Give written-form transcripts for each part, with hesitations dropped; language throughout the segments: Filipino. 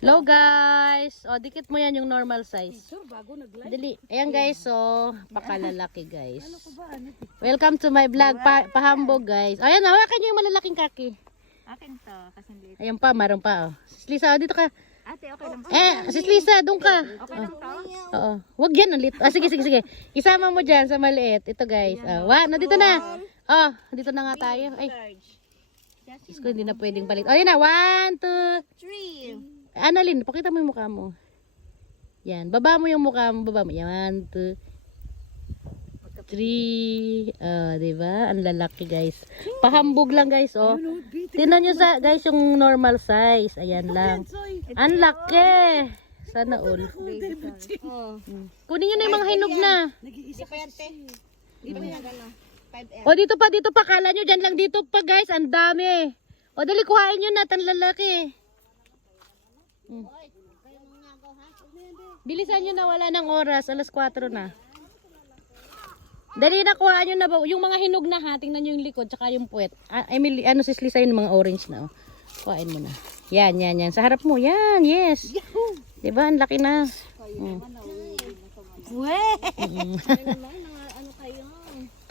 Hello guys. O, dikit mo yan yung normal size. Dali. Ayan guys, so pakalalaki guys. Welcome to my vlog. Pahambog guys. Ayan, hawakan nyo yung malalaking kaki. Akin to, kasi liit. Ayan pa, maroon pa. Oh. Sis Lisa, dito ka. Ate, okay lang. Sis Lisa, doon ka. Okay lang to? Oo. Wag yan ulit. Sige. Isama mo dyan sa maliit. Ito guys. Dito na. Dito na nga tayo. Ay. Diyos ko, hindi na pwedeng balik. Ayan na. 1, 2. 3. Annalyn, pakita mo yung mukha mo. Yan. Baba mo yung mukha mo. Baba mo. Yan. 1, 2, 3. Diba? Ang lalaki guys. Pahambog lang guys. Tingnan nyo guys yung normal size. Ayan lang. Ang laki. Sana all. Kunin nyo na yung mga hinog na. Hindi pa yan, te. Hindi pa yan, gano'n. 5L. Dito pa. Kala nyo dyan lang dito pa guys. Ang dami. Dali kuhain nyo na. Tan lalaki. Bilisan nyo na, wala ng oras. Alas 4 na. Dali na, kuhaan nyo na ba? Yung mga hinog na ha. Tingnan nyo yung likod. Tsaka yung puwet. Emily, Sis Lisa yung mga orange na. Kuhain mo na. Yan. Sa harap mo. Yan, yes. Diba? Ang laki na.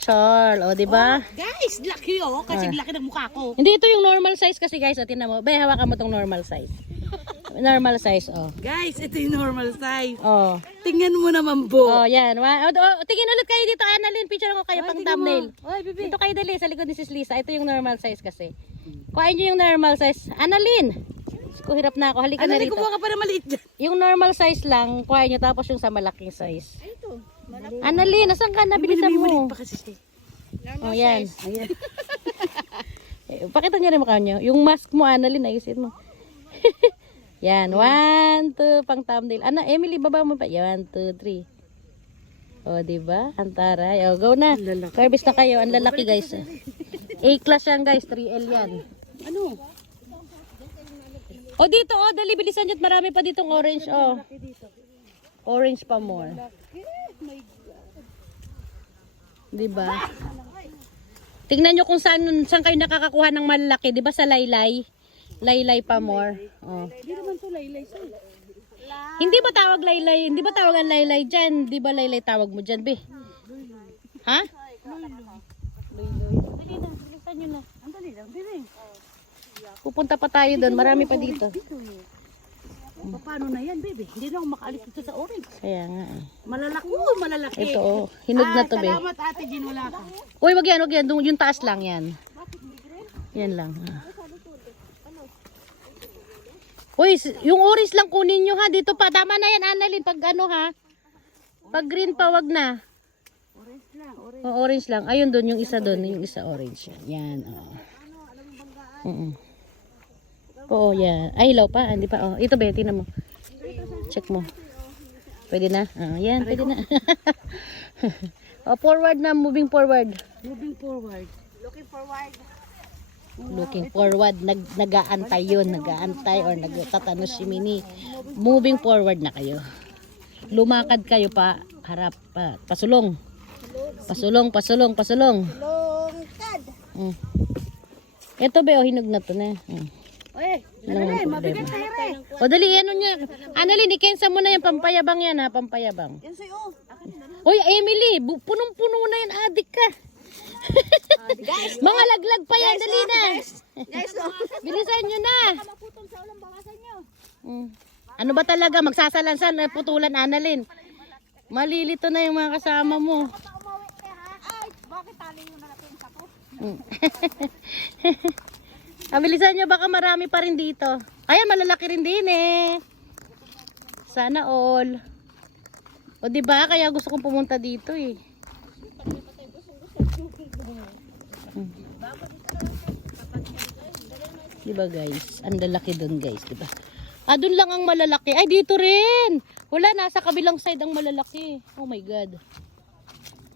Char, diba? Guys, laki kasi laki ng mukha ko. Hindi, ito yung normal size kasi guys. Tingnan mo. Hawakan mo tong normal size. Normal size, Guys, ito yung normal size. Oh. Tingnan mo naman po. Yan. Tingin ulit kayo dito, Annalyn. Picture ko kayo pang thumbnail. Dito kayo dali, sa likod ni Sis Lisa. Ito yung normal size kasi. Kuhain nyo yung normal size. Annalyn! Hirap na ako. Halika na rito. Kumuha ka pa na maliit dyan. Yung normal size lang, kuhain nyo tapos yung sa malaking size. Annalyn, nasan ka? Nabilisan mo. Yan. Ayan. Pakita nyo rin mukha nyo. Yung mask mo, Annalyn, ayusin mo. Yan, 1, 2, pang thumbnail. Emily, baba mo pa. 1, 2, 3. Diba? Antaray. Go na. Carvis na kayo. Ang lalaki, guys. A-class yan, guys. 3L yan. Ano? Dito, dali, bilisan nyo. Marami pa ditong orange, Orange pa more. Diba? Tingnan nyo kung saan kayo nakakakuha ng malaki. Diba sa laylay? Laylay pa more. Hindi naman to laylay sa. Hindi ba tawag laylay? Hindi ba tawag ang laylay dyan? Hindi ba laylay tawag mo dyan, be? Ha? Dali na, bilisan nyo na. Ang dali lang, dali. Pupunta pa tayo doon. Marami pa dito. Paano na yan, baby? Hindi na ako makaalis dito sa orange. Kaya nga Malalaki. Malalaki. Ito hinog na to, be. Salamat ate, ginula ka. Uy, wag yan. Yung taas lang yan. Yan lang. Uy, yung orange lang kunin nyo ha. Dito pa. Tama na yan, Annalyn. Pag ha. Pag green pa, wag na. Orange lang, orange. Orange lang. Ayun doon, yung isa doon. Yung isa orange. Yan. Yan. Ay, ilaw pa. Hindi pa. Ito ba, tingnan mo. Check mo. Pwede na. Yan, pwede na. Forward na. Moving forward. Moving forward. Looking forward. Looking forward, nag-aantay yun, nag-aantay or nagtatanong si Mini. Moving forward na kayo. Lumakad kayo pa harap pa. Pasulong. Longkad. Ito ba hinog na to na. Dali, mabigat tayo rin. Dali, niya. Annalyn, ikensa mo na yung pampayabang yan ha, pampayabang. Yan sa'yo. Uy, Emily, punong-puno na yan, adik ka. Guys, mga laglag pa yan, dali na. Guys, Bilisan nyo na. Ano ba talaga, magsasalansan, putulan, Annalyn. Malilito na yung mga kasama mo. ay, bakit tali mo na natin sa po? Bilisan nyo, baka marami pa rin dito. Ayan, malalaki rin din Sana all. Diba, kaya gusto kong pumunta dito Diba guys? Ang lalaki doon guys, diba? Doon lang ang malalaki. Ay, dito rin. Wala, nasa kabilang side ang malalaki. Oh my God.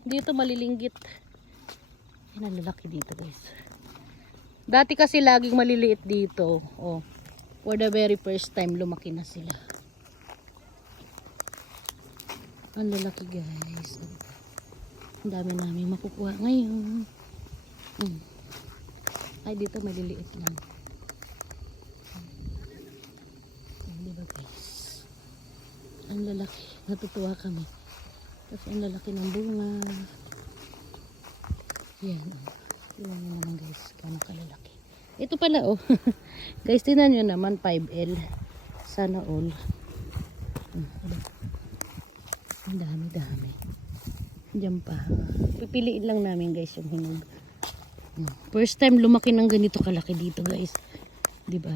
Dito malilinggit. Yan ang lalaki dito guys. Dati kasi laging maliliit dito. For the very first time, lumaki na sila. Ang lalaki guys. Ang dami namin makukuha ngayon. Ay, dito maliliit lang. Diba Natutuwa kami. Tapos ang lalaki ng bunga. Yan. Tingnan nyo naman guys, kano kalalaki. Ito pala oh. Guys, tingnan nyo naman 5L. Sana all. Ang dami. Diyan pa. Pipiliin lang namin guys yung hinog. First time lumaki ng ganito kalaki dito guys. 'Di ba?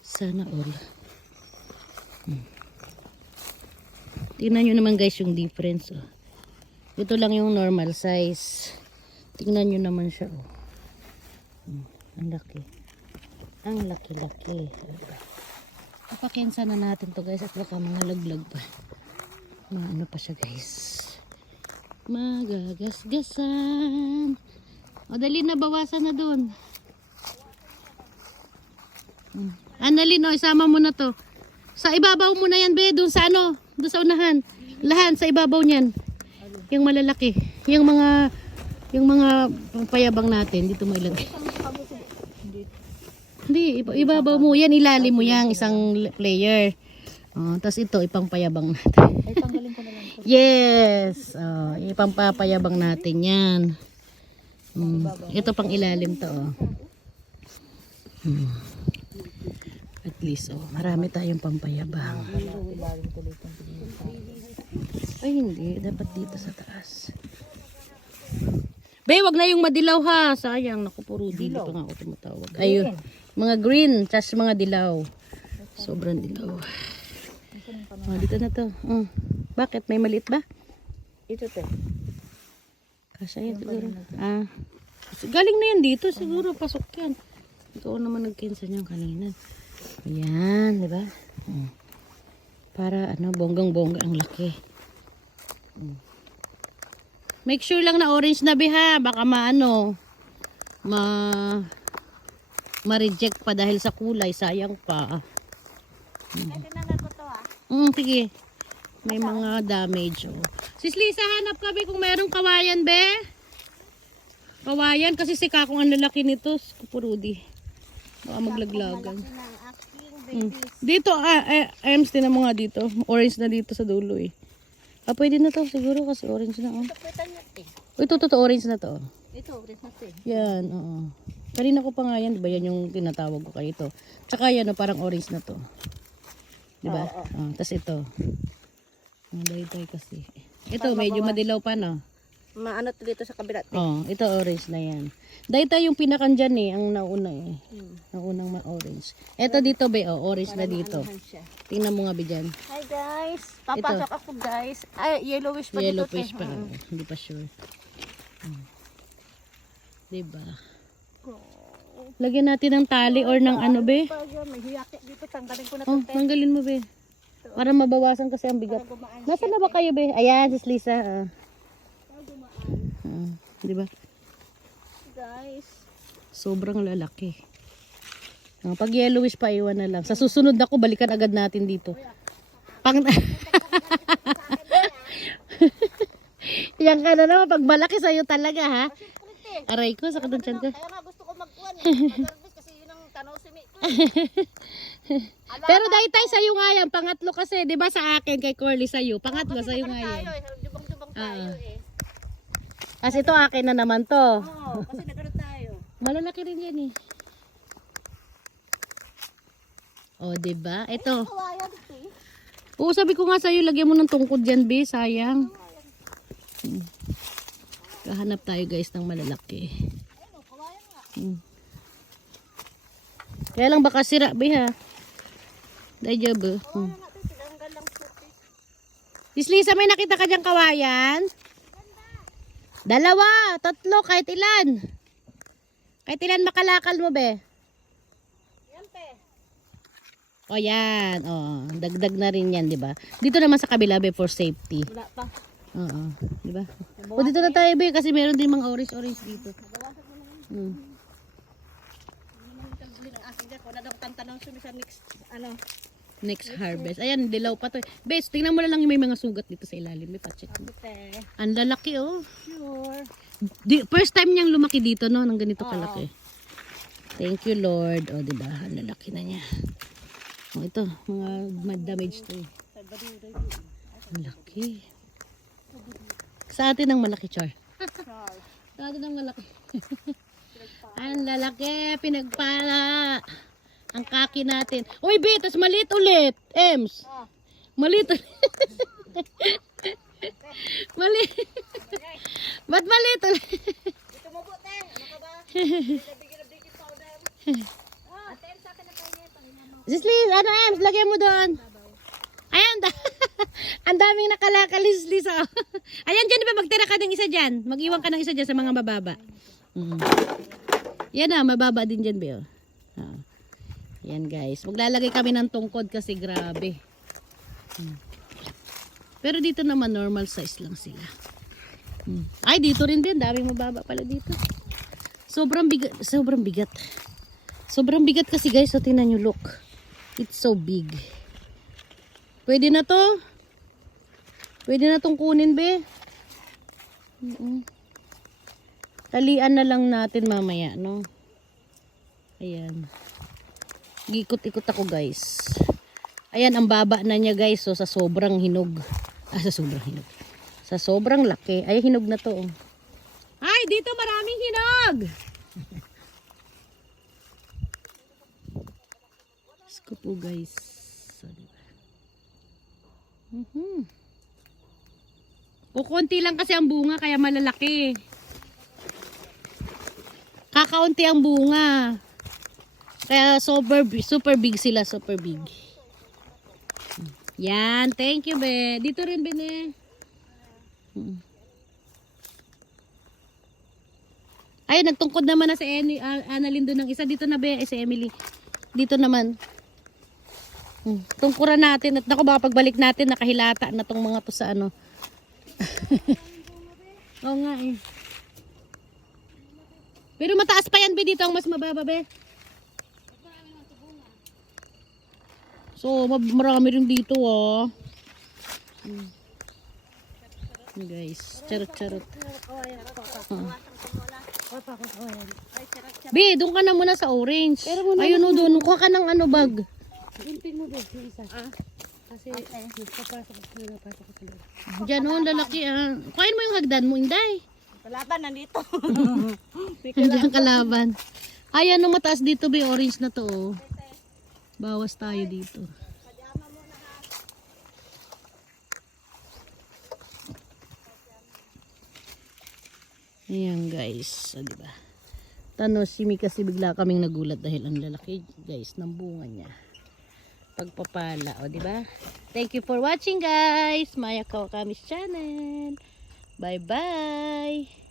Sana all. Tingnan nyo naman guys yung difference. Oh. Ito lang yung normal size. Tingnan nyo naman siya. Oh. Ang laki. Ang laki-laki. Papakensa na natin to guys at baka mga laglag pa. Maano pa siya guys. Magagasgasan. O dali na, bawasan na dun. Annalyn, isama mo na to. Sa ibabaw mo na yan, be. Doon sa ano, doon sa unahan. Lahan sa ibabaw niyan. Yung malalaki. Yung mga payabang natin. Dito mo ilagay. Hindi, ibabaw mo. Yan, ilalim mo yan. Isang player. Tapos ito, ipang payabang natin. Ay, tanggalin ko na lang. Yes. Ipampapayabang natin yan. Ito pang ilalim to. At least, marami tayong pampayabang. Ay, hindi. Dapat dito sa taas. Be, wag na yung madilaw ha. Sayang. Naku, puro dili pa nga ako tumatawag. Ayun. Mga green, tas mga dilaw. Sobrang dilaw. Dito na to. Bakit? May maliit ba? Ito te. Kasya yan siguro. Galing na yan dito. Siguro pasok yan. Ikaw naman nagkinsa niyan kanina. Ayan, di ba? Para bonggang-bongga ang laki. Make sure lang na orange na biha. Baka ma-reject pa dahil sa kulay. Sayang pa. Sige. May mga damage. Sis Lisa, hanap ka be kung mayroong kawayan be. Kawayan kasi si Kakong ang lalaki nito. Kupurudi. Baka maglaglagan. Dito, Ems, tinan mo nga dito. Orange na dito sa dulo eh. Pwede na to siguro kasi orange na. Ito, orange na to. Ito, orange na to eh. Yan, oo. Kanina ko pa nga yan, diba yan yung tinatawag ko kayo ito. Tsaka yan, parang orange na to. Diba? Tapos ito. Dahil kasi. Ito, medyo madilaw pa no. Maano to dito sa kabila. Ito orange na yan. Dahil yung pinakandyan eh, ang nauna eh. Naunang ma-orange. Ito dito be, orange na dito. Tingnan mo nga be dyan. Hi guys, papasok ako guys. Ay, yellowish pa dito. Yellowish pa. Hindi pa sure. Diba? Lagyan natin ng tali or ng ano be. May hiyaki dito, tanggalin ko na Oh, tanggalin mo be. Para mabawasan kasi ang bigat. Nasaan na ba kayo be? Ayan, sis Lisa. Diba? Guys. Sobrang lalaki. Pag yellowish pa, iwan na lang. Sa susunod na ko, balikan agad natin dito. Yan ka na naman. Pag malaki sa'yo talaga ha. Aray ko, sakit ang tiyan ko. Kaya nga gusto ko magkuhan eh. Mag-harvest kasi yun ang tanaw si Miko. Pero dahil tayo sa'yo nga yan. Pangatlo kasi, di ba sa akin, kay Corley sa'yo. Pangatlo sa'yo nga yan. Dubang-dubang tayo eh. Kasi ito akin na naman to. Oo, kasi nagkaroon tayo. Malalaki rin yan eh. O, diba? Ito. Kawayan ito eh. Oo, sabi ko nga sa'yo, lagyan mo ng tungkod dyan, be. Sayang. Kahanap tayo, guys, ng malalaki. Ayun, kawayan nga. Kaya lang baka sira, be, ha? Dahil ba? Kawayan nga ito, tinanggal lang puti. Sis Lisa, may nakita ka dyan kawayan? Dalawa, tatlo, kahit ilan. Kahit ilan makalakal mo, be. Yan, pe. O, yan. O, dagdag na rin yan, di ba? Dito naman sa kabila, be, for safety. Wala pa. Oo, di ba? O, dito na tayo, be, kasi meron din mga orange-orange dito. Next harvest. Ayan, dilaw pa to. Bes, tingnan mo na lang yung may mga sugat dito sa ilalim. May pa-check mo. Ang lalaki, oh. Sure. First time niyang lumaki dito, no? Nang ganito kalaki. Thank you, Lord. O, diba? Ang lalaki na niya. O, ito. Mga damage to, eh. Ang laki. Sa atin ang malaki, Char. Sa atin ang malaki. Ang lalaki, pinagpala. Ang kaki natin. Uy, B, tas maliit ulit. Ems. Maliit ulit. Maliit. Ba't maliit ulit? Ito mo po, Teng. Ano ka ba? Nabigyan na baking powder. Ate, sa akin na tayo niya. Sisli, ano Ems, lagyan mo doon. Ayan, ang daming nakalakalislis. Oh. Ayan, dyan ba magtira ka ng isa dyan? Mag-iwan ka ng isa dyan sa mga mababa. Yan na, mababa din dyan, Beo. Yan guys, maglalagay kami ng tungkod kasi grabe. Pero dito naman normal size lang sila. Ay, dito rin din, daming mababa pala dito. Sobrang bigat, sobrang bigat. Sobrang bigat kasi guys, so tingnan nyo, look. It's so big. Pwede na to. Pwede na tong kunin, be. Talian na lang natin mamaya, no? Ayan. Gikot-ikot ako, guys. Ayan, ang baba na niya, guys. So, sa sobrang hinog. Sa sobrang hinog. Sa sobrang laki. Ay, hinog na to. Oh. Ay, dito maraming hinog! Sko po, guys. So, Kukunti lang kasi ang bunga kaya malalaki. Kakaunti ang bunga. Kaya super big sila, super big. Yan, thank you be. Dito rin bine. Ay, nagtungkod naman na si Annalyn doon ng isa. Dito na be, si Emily. Dito naman. Tungkuran natin at naku baka pagbalik natin nakahilata na tong mga to sa ano. Oo nga eh. Pero mataas pa yan be dito ang mas mababa be. So marami rin dito oh. Guys, charot. Be, doon ka na muna sa orange. Ayun o doon, kuha ka ng ano bag. Imping mo doon, yung isa. Kasi papasok ko sa loob. Diyan o, lalaki ah. Kuhain mo yung hagdan mo, Inday. Kalaban, nandito. Nandiyan kalaban. Ayan o, mataas dito be, orange na to oh. Bawas tayo dito. Ayan guys, o diba? Tanoshimi kasi bigla kaming nagulat dahil ang lalaki guys ng bunga niya. Pagpapala, o diba? Thank you for watching guys. Maya Kawakamis channel. Bye bye.